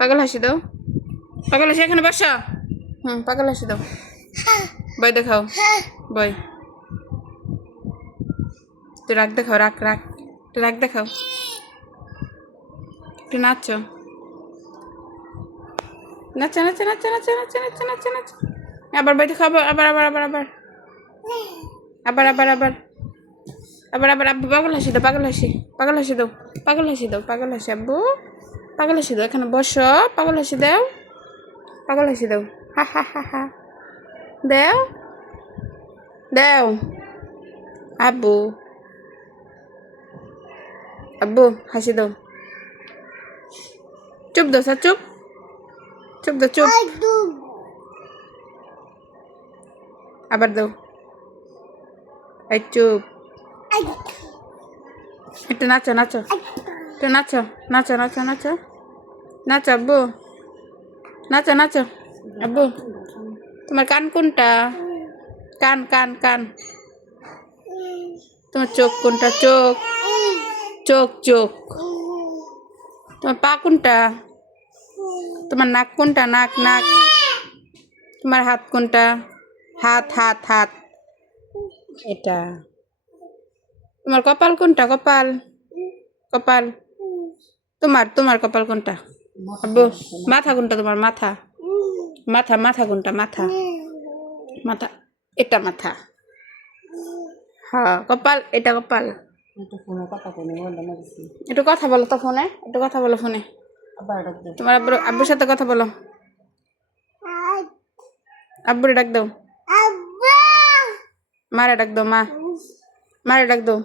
পাগল হাসি দাও, পাগল হাসি এখানে বসা। পাগল হাসি দাও, বই দেখাও, বই তুই রাগ দেখাও, রাগ রাগ, একটু রাগ দেখাও, একটু নাচো, নাচো নাচো নাচো নাচো নাচো নাচো নাচো নাচো। আবার বই দেখাও, আবার আবার আবার আবার আবার আবার আবার আবার আবার আব্বু পাগল হাসি দাও, পাগল হাসি, পাগল হাসি দাও, পাগল হাসি দাও, পাগল হাসি আব্বু, পাগল হাসি দাও, এখানে বসো, পাগল হাসি দাও, পাগল হাসি দাও, হা হা হা হা দাও, দাও আব্বু, আব্বু হাসি দাও, চুপ দাও স্যার, চুপ, চুপ দাও, চুপ, আবার দাও, এই চুপ, একটু নাচো নাচো, একটু নাচো নাচো নাচো নাচো নাচো আব্বু, নাচো নাচো আব্বু। তোমার কান কোনটা? কান কান কান। তোমার চোখ কোনটা? চোখ, চোখ চোখ। তোমার পা কোনটা? তোমার নাক কোনটা? নাক নাক। তোমার হাত কোনটা? হাত হাত হাত, এটা। তোমার কপাল কোনটা? কপাল, কপাল। তোমার তোমার কপাল কোনটা? আব্বু মাথা কোনটা? তোমার মাথা, মাথা মাথা কোনটা? মাথা, মাথা, এটা মাথা। হ্যাঁ কপাল, এটা কপাল। একটু কথা বলো তো ফোনে, একটু কথা বলো ফোনে। তোমার আব্বুর, আব্বুর সাথে কথা বলো, আব্বুরে ডাক দাও, মারে ডাক দাও, মা, মারে ডাক দাও।